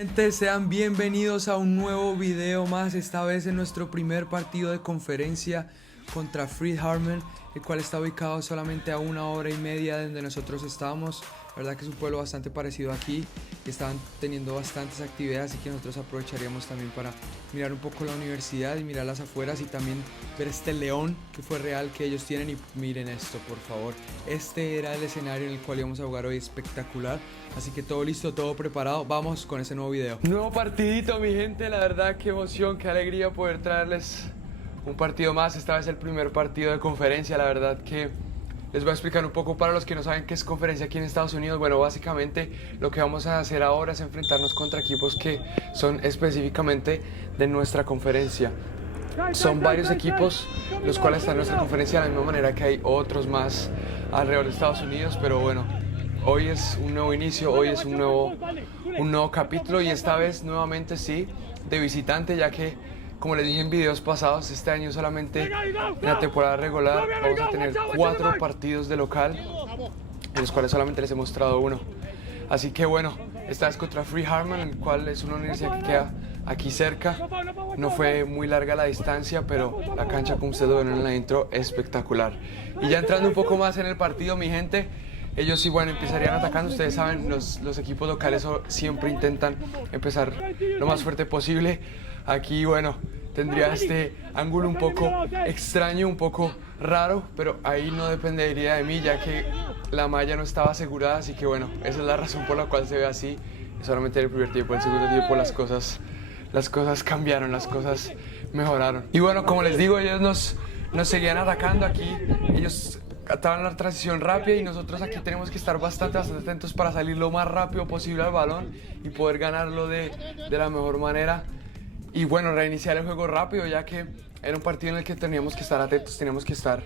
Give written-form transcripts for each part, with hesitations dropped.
Gente, sean bienvenidos a un nuevo video más, esta vez en nuestro primer partido de conferencia contra Friedharmon, el cual está ubicado solamente a 1 hora y media de donde nosotros estamos. La verdad que es un pueblo bastante parecido aquí, que estaban teniendo bastantes actividades, así que nosotros aprovecharíamos también para mirar un poco la universidad y mirar las afueras y también ver este león que fue real que ellos tienen. Y miren esto, por favor, este era el escenario en el cual íbamos a jugar hoy, espectacular. Así que todo listo, todo preparado, vamos con ese nuevo video. Nuevo partidito, mi gente, la verdad qué emoción, qué alegría poder traerles un partido más. Esta vez el primer partido de conferencia. La verdad que les voy a explicar un poco para los que no saben qué es conferencia aquí en Estados Unidos. Bueno, básicamente lo que vamos a hacer ahora es enfrentarnos contra equipos que son específicamente de nuestra conferencia. Son varios equipos los cuales están en nuestra conferencia, de la misma manera que hay otros más alrededor de Estados Unidos, pero bueno, hoy es un nuevo inicio, hoy es un nuevo capítulo, y esta vez nuevamente sí, de visitante, ya que, como les dije en videos pasados, este año solamente en la temporada regular vamos a tener 4 partidos de local, en los cuales solamente les he mostrado uno. Así que bueno, esta vez contra Friedharmon, el cual es una universidad que queda aquí cerca. No fue muy larga la distancia, pero la cancha, como ustedes ven en la intro, espectacular. Y ya entrando un poco más en el partido, mi gente, ellos sí, bueno, empezarían atacando. Ustedes saben, los equipos locales siempre intentan empezar lo más fuerte posible. Aquí, bueno, tendría este ángulo un poco extraño, un poco raro, pero ahí no dependería de mí, ya que la malla no estaba asegurada. Así que bueno, esa es la razón por la cual se ve así. Y solamente en el primer tiempo, en el segundo tiempo las cosas cambiaron, las cosas mejoraron. Y bueno, como les digo, ellos nos seguían atacando aquí. Ellos estaban la transición rápida y nosotros aquí tenemos que estar bastante atentos para salir lo más rápido posible al balón y poder ganarlo de la mejor manera. Y bueno, reiniciar el juego rápido, ya que era un partido en el que teníamos que estar atentos, teníamos que estar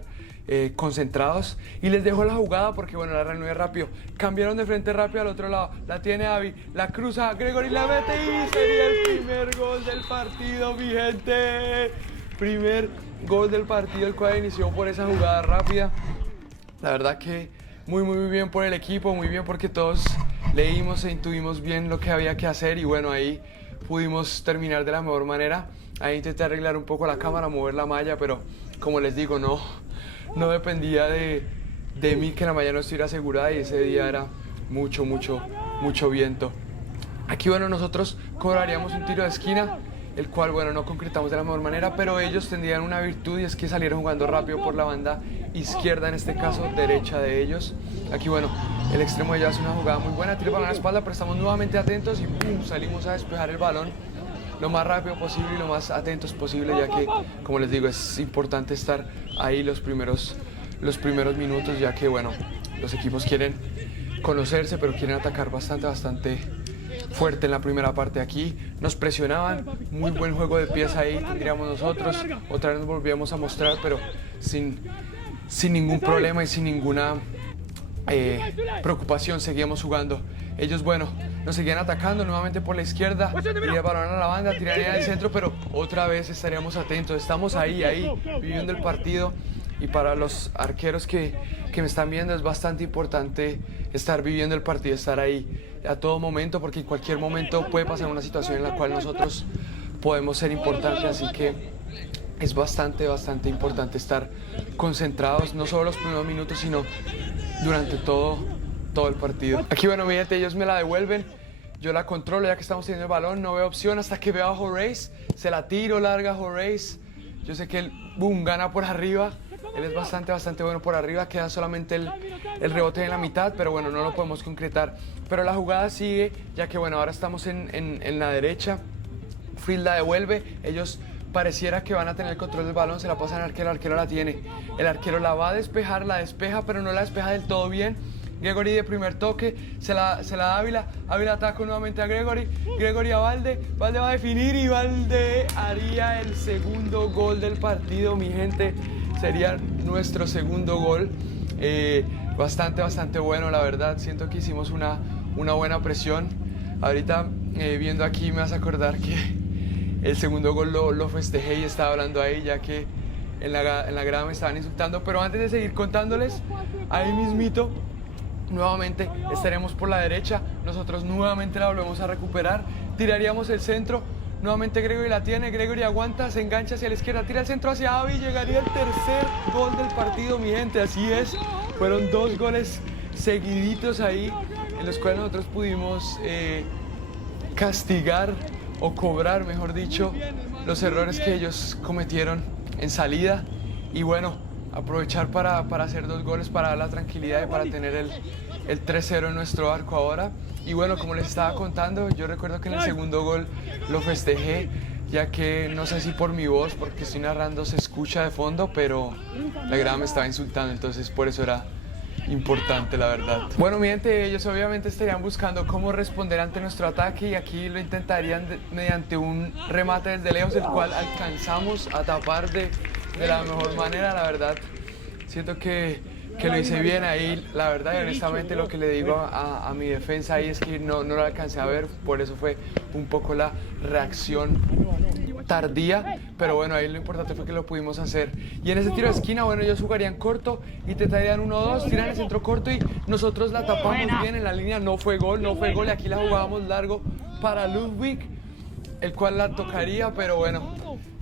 concentrados. Y les dejo la jugada porque bueno, la reanudé rápido. Cambiaron de frente rápido al otro lado. La tiene Avi, la cruza Gregory, la mete y sería el primer gol del partido, mi gente. Primer gol del partido, el cual inició por esa jugada rápida. La verdad que muy bien por el equipo, muy bien porque todos leímos e intuimos bien lo que había que hacer. Y bueno, ahí pudimos terminar de la mejor manera. Ahí intenté arreglar un poco la cámara, mover la malla, pero como les digo, no dependía de mí que la malla no estuviera asegurada, y ese día era mucho viento. Aquí bueno, nosotros cobraríamos un tiro de esquina, el cual bueno, no concretamos de la mejor manera, pero ellos tendrían una virtud, y es que salieron jugando rápido por la banda izquierda, en este caso derecha de ellos. Aquí bueno, el extremo de ellos hace una jugada muy buena, tira el balón a la espalda, pero estamos nuevamente atentos y ¡pum!, salimos a despejar el balón lo más rápido posible y lo más atentos posible, ya que, como les digo, es importante estar ahí los primeros minutos, ya que bueno, los equipos quieren conocerse, pero quieren atacar bastante fuerte en la primera parte. Aquí nos presionaban, muy buen juego de pies ahí tendríamos nosotros. Otra vez nos volvíamos a mostrar, pero sin ningún problema y sin ninguna preocupación, seguíamos jugando. Ellos, bueno, nos seguían atacando nuevamente por la izquierda, tiraría el balón a la banda, tiraría al centro, pero otra vez estaríamos atentos. Estamos ahí viviendo el partido, y para los arqueros que me están viendo es bastante importante estar viviendo el partido, estar ahí a todo momento, porque en cualquier momento puede pasar una situación en la cual nosotros podemos ser importantes. Así que es bastante importante estar concentrados, no solo los primeros minutos, sino durante todo el partido. Aquí bueno, mi gente, ellos me la devuelven, yo la controlo ya que estamos teniendo el balón, no veo opción hasta que veo a Horace, se la tiro larga a Horace. Yo sé que él, boom, gana por arriba. Él es bastante bueno por arriba, queda solamente el rebote en la mitad, pero bueno, no lo podemos concretar. Pero la jugada sigue, ya que bueno, ahora estamos en la derecha. Fried la devuelve, ellos pareciera que van a tener el control del balón, se la pasan al arquero, el arquero la tiene. El arquero la va a despejar, la despeja, pero no la despeja del todo bien. Gregory de primer toque, se la da Ávila, Ávila ataca nuevamente a Gregory a Valde va a definir y Valde haría el segundo gol del partido, mi gente. Sería nuestro segundo gol, bastante bueno, la verdad. Siento que hicimos una buena presión. Ahorita viendo aquí me vas a acordar que el segundo gol lo festejé y estaba hablando ahí, ya que en la grada me estaban insultando. Pero antes de seguir contándoles, ahí mismito nuevamente estaremos por la derecha, nosotros nuevamente la volvemos a recuperar, tiraríamos el centro. Nuevamente Gregory la tiene, Gregory aguanta, se engancha hacia la izquierda, tira el centro hacia Avi, llegaría el tercer gol del partido, mi gente, así es. Fueron 2 goles seguiditos ahí, en los cuales nosotros pudimos castigar o cobrar, mejor dicho, los errores que ellos cometieron en salida. Y bueno, aprovechar para hacer 2 goles, para dar la tranquilidad y para tener el 3-0 en nuestro arco ahora. Y bueno, como les estaba contando, yo recuerdo que en el segundo gol lo festejé, ya que no sé si por mi voz, porque estoy narrando, se escucha de fondo, pero la grada me estaba insultando, entonces por eso era importante, la verdad. Bueno, mi gente, ellos obviamente estarían buscando cómo responder ante nuestro ataque y aquí lo intentarían mediante un remate desde lejos, el cual alcanzamos a tapar de la mejor manera, la verdad. Siento que lo hice bien ahí, la verdad, y honestamente lo que le digo a mi defensa ahí es que no lo alcancé a ver, por eso fue un poco la reacción tardía, pero bueno, ahí lo importante fue que lo pudimos hacer. Y en ese tiro de esquina, bueno, ellos jugarían corto y te traerían 1-2, tiran el centro corto y nosotros la tapamos bien en la línea, no fue gol, y aquí la jugábamos largo para Ludwig, el cual la tocaría, pero bueno,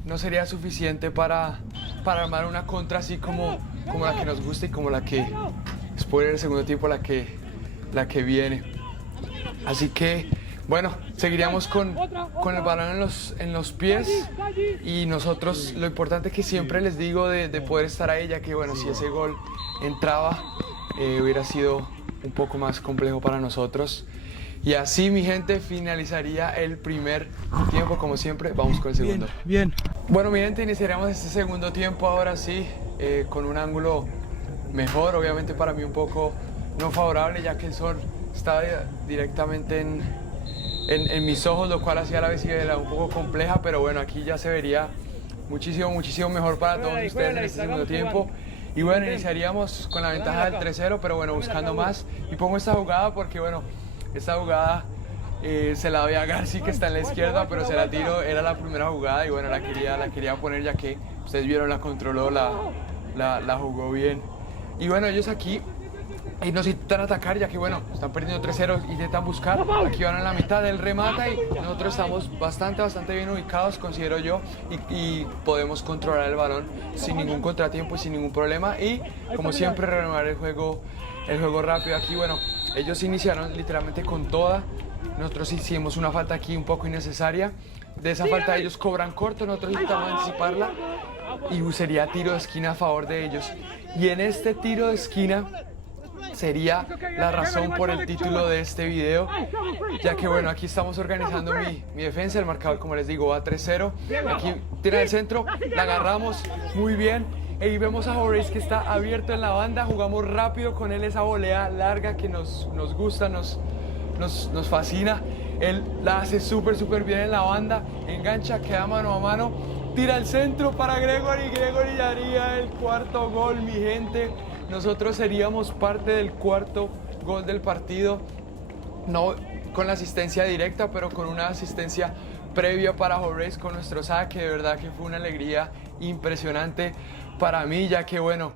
no sería suficiente para armar una contra así como la que nos gusta y como la que, después del segundo tiempo, la que viene. Así que, bueno, seguiríamos con el balón en los pies y nosotros, lo importante que siempre les digo de poder estar ahí, ya que, bueno, si ese gol entraba, hubiera sido un poco más complejo para nosotros. Y así, mi gente, finalizaría el primer tiempo. Como siempre, vamos con el segundo. Bien. Bueno, mi gente, iniciaríamos este segundo tiempo ahora sí, con un ángulo mejor, obviamente para mí un poco no favorable, ya que el sol estaba directamente en mis ojos, lo cual hacía la visibilidad un poco compleja, pero bueno, aquí ya se vería muchísimo mejor para todos ustedes en este segundo tiempo. Y bueno, iniciaríamos con la ventaja del 3-0, pero bueno, buscando más. Y pongo esta jugada porque, bueno, esta jugada se la doy a Garci, que está en la izquierda, pero se la tiro, era la primera jugada y bueno, la quería poner, ya que ustedes vieron, la controló, la jugó bien. Y bueno, ellos aquí nos intentan atacar, ya que bueno, están perdiendo 3-0, intentan buscar, aquí van a la mitad del remata y nosotros estamos bastante bien ubicados, considero yo, y podemos controlar el balón sin ningún contratiempo y sin ningún problema, y como siempre renovar el juego rápido. Aquí bueno, ellos iniciaron literalmente con toda, nosotros hicimos una falta aquí un poco innecesaria, de esa falta ellos cobran corto, nosotros intentamos anticiparla y sería tiro de esquina a favor de ellos. Y en este tiro de esquina sería la razón por el título de este video, ya que bueno, aquí estamos organizando mi defensa, el marcador, como les digo, va 3-0, aquí tira el centro, la agarramos muy bien, y vemos a Horace que está abierto en la banda, jugamos rápido con él esa volea larga que nos gusta, nos fascina. Él la hace súper bien en la banda, engancha, queda mano a mano, tira el centro para Gregory haría el cuarto gol, mi gente. Nosotros seríamos parte del cuarto gol del partido, no con la asistencia directa, pero con una asistencia previa para Horace con nuestro saque. De verdad que fue una alegría impresionante para mí, ya que bueno,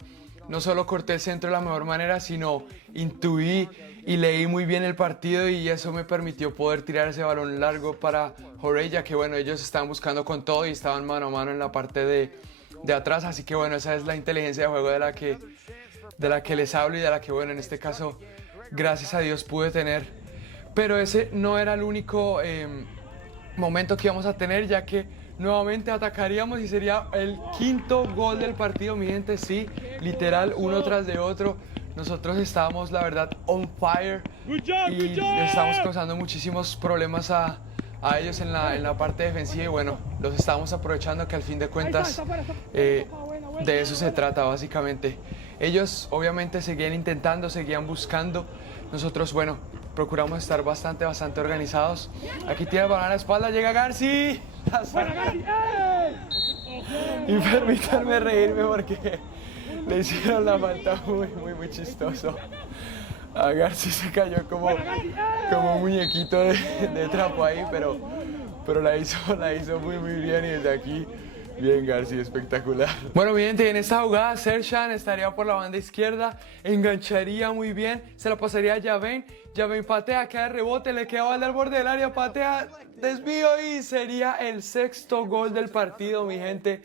no solo corté el centro de la mejor manera, sino intuí y leí muy bien el partido y eso me permitió poder tirar ese balón largo para Horace, ya que bueno, ellos estaban buscando con todo y estaban mano a mano en la parte de atrás, así que bueno, esa es la inteligencia de juego de la que les hablo y de la que bueno, en este caso, gracias a Dios pude tener. Pero ese no era el único momento que íbamos a tener, ya que nuevamente atacaríamos y sería el quinto gol del partido, mi gente, sí, literal, uno tras de otro. Nosotros estábamos, la verdad, on fire y les estábamos causando muchísimos problemas a ellos en la parte defensiva y bueno, los estábamos aprovechando, que al fin de cuentas de eso se trata básicamente. Ellos obviamente seguían intentando, seguían buscando. Nosotros, bueno, procuramos estar bastante organizados. Aquí tiene el balón a la espalda, llega Garci. Y permítanme reírme porque le hicieron la falta muy chistoso. A Garci se cayó como un muñequito de trapo ahí, pero la hizo muy bien y desde aquí Bien, García, espectacular. Bueno, mi gente, en esta jugada Sershan estaría por la banda izquierda, engancharía muy bien, se la pasaría a Yavain. Yavain patea, queda rebote, le queda balda al borde del área, patea, desvío y sería el sexto gol del partido, mi gente.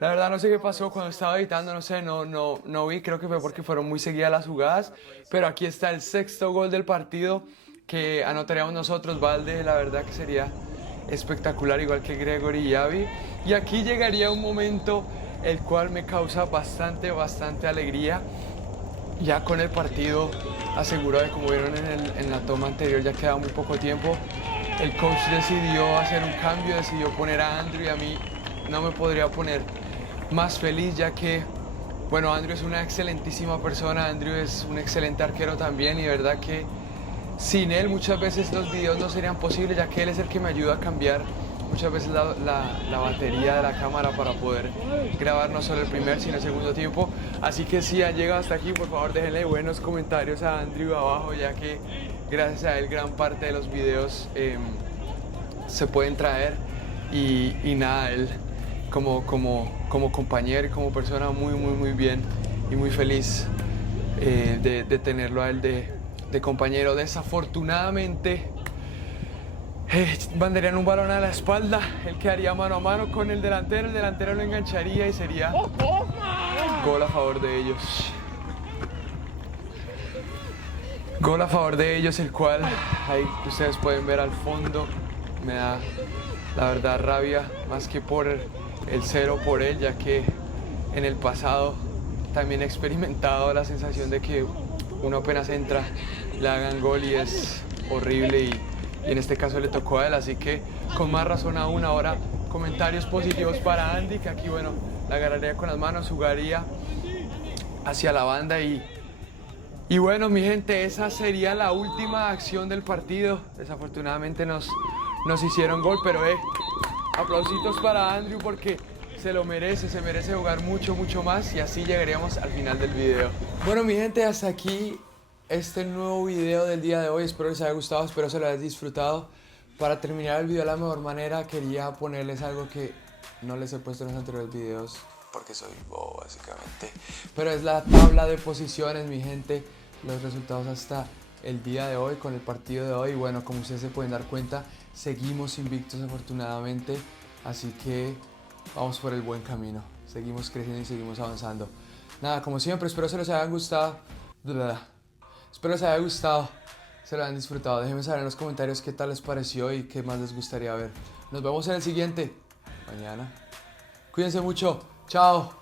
La verdad no sé qué pasó cuando estaba editando, no sé, no vi, creo que fue porque fueron muy seguidas las jugadas, pero aquí está el sexto gol del partido que anotaríamos nosotros, Valde, la verdad que sería espectacular, igual que Gregory y Avi. Y aquí llegaría un momento el cual me causa bastante alegría. Ya con el partido asegurado, como vieron en la toma anterior, ya quedaba muy poco tiempo. El coach decidió hacer un cambio, decidió poner a Andrew y a mí no me podría poner más feliz, ya que, bueno, Andrew es una excelentísima persona, Andrew es un excelente arquero también y de verdad que sin él muchas veces los videos no serían posibles, ya que él es el que me ayuda a cambiar muchas veces la batería de la cámara para poder grabar no solo el primer sino el segundo tiempo. Así que si han llegado hasta aquí, por favor déjenle buenos comentarios a Andrew abajo, ya que gracias a él gran parte de los videos se pueden traer y nada, él como compañero y como persona muy bien y muy feliz de tenerlo a él de compañero. Desafortunadamente banderían un balón a la espalda, él quedaría mano a mano con el delantero lo engancharía y sería gol a favor de ellos. Gol a favor de ellos, el cual ahí ustedes pueden ver al fondo. Me da la verdad rabia más que por el cero por él, ya que en el pasado también he experimentado la sensación de que uno apenas entra, le hagan gol y es horrible y en este caso le tocó a él, así que con más razón aún ahora comentarios positivos para Andy, que aquí bueno, la agarraría con las manos, jugaría hacia la banda y bueno, mi gente, esa sería la última acción del partido. Desafortunadamente nos hicieron gol, pero aplausitos para Andrew porque se lo merece, se merece jugar mucho más y así llegaríamos al final del video. Bueno, mi gente, hasta aquí este nuevo video del día de hoy. Espero les haya gustado, espero se lo hayas disfrutado. Para terminar el video de la mejor manera, quería ponerles algo que no les he puesto en los anteriores videos porque soy bobo básicamente, pero es la tabla de posiciones, mi gente, los resultados hasta el día de hoy con el partido de hoy. Bueno, como ustedes se pueden dar cuenta, seguimos invictos afortunadamente, así que vamos por el buen camino, seguimos creciendo y seguimos avanzando. Nada, como siempre, espero se los haya gustado. Espero les haya gustado, se lo hayan disfrutado. Déjenme saber en los comentarios qué tal les pareció y qué más les gustaría ver. Nos vemos en el siguiente, mañana. Cuídense mucho, chao.